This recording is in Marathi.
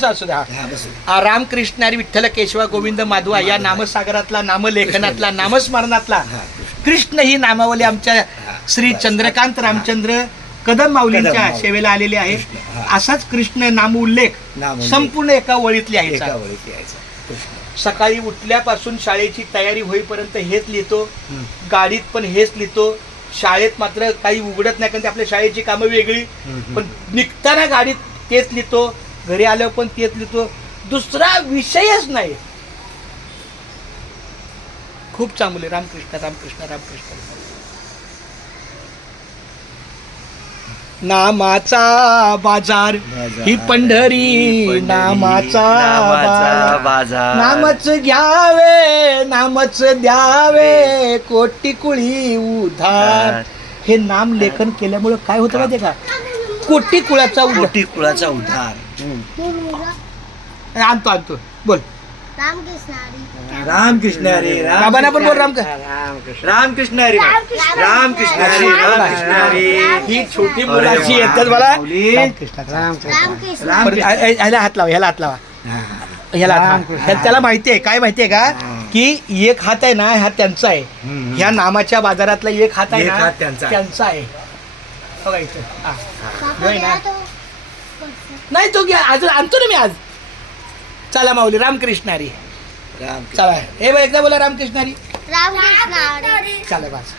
असं असू द्या. रामकृष्ण हरी विठ्ठल केशवा गोविंद माधवा या नामसागरातला, नामलेखनातला, नामस्मरणातला कृष्ण ही नामावली आमच्या श्री चंद्रकांत रामचंद्र कदम माऊलींच्या सेवेला आलेली आहे. असाच कृष्ण नाम उल्लेख संपूर्ण एका वळीत लिहायचा. सकाळी उठल्यापासून शाळेची तयारी होईपर्यंत हेच लिहितो, गाडीत पण हेच लिहितो, शाळेत मात्र काही उघडत नाही कारण आपल्या शाळेची कामं वेगळी, पण निघताना गाडीत तेच लिहितो, घरी आल्यावर पण तेच लिहितो, दुसरा विषयच नाही. खूप चांगले. रामकृष्ण रामकृष्ण रामकृष्ण. नामाचा बाजार ही पंढरी, नामाचा बाजार. नामच घ्यावे नामच द्यावे, कोटी कुळी उधार. हे नाम लेखन केल्यामुळे काय होतं माहितीये का? कोटी कुळाचा उद्धार. आणतो आणतो बोल. रामकृष्ण हरी. बाबांना पण बोल. रामकृष्ण हरी. रामकृष्ण हरी. रामकृष्ण हरी. ही छोटी मुलाची येतात मला. ह्याला हात लावा, ह्याला हात लावा, ह्याला हात. त्याला माहिती आहे काय माहितीये का की एक हात आहे ना हा त्यांचा आहे, ह्या नामाच्या बाजारातला एक हात आहे ना त्यांचा आहे. बघा इथं नाही तो घ्या, अजून आणतो ना मी आज. चला माऊली. रामकृष्ण हरी. चला हे बघ एकदा बोला रामकृष्ण हरी. चला बस.